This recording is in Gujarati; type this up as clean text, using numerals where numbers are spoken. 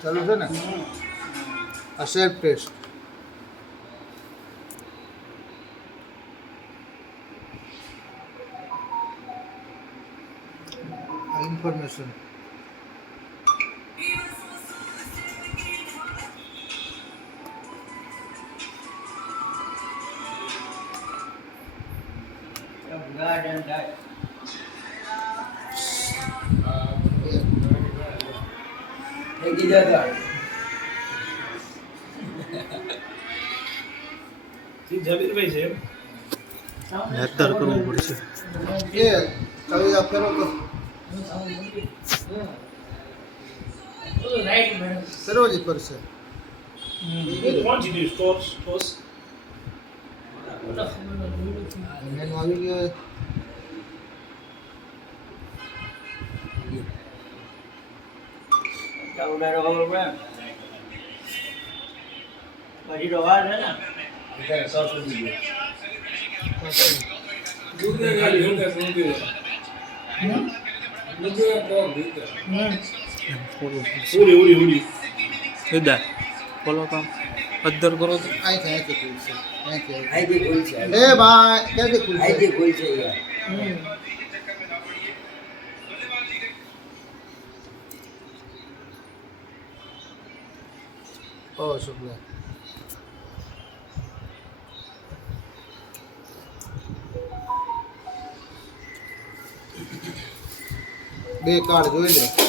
ચાલુ છે ને આ સેલ્ફ ટેસ્ટ ઇન્ફોર્મેશન જબીરભાઈ છે હેતર કરવું પડશે એ ચાવી આપ કરો તો સરોજ પર છે quantity stores મેનુ આવી ગયો પછી તો વાર છે ને ઉડી હૃદય બોલો કામ અદ્ધર કરો તો અહીંથી ખુલશે અહીંથી આઈડી ખુલ છે એ ભાઈ ક્યાંથી ખુલશે આઈડી ખુલ છે યાર ઓ શુક્લા બે કાર્ડ જોઈ લે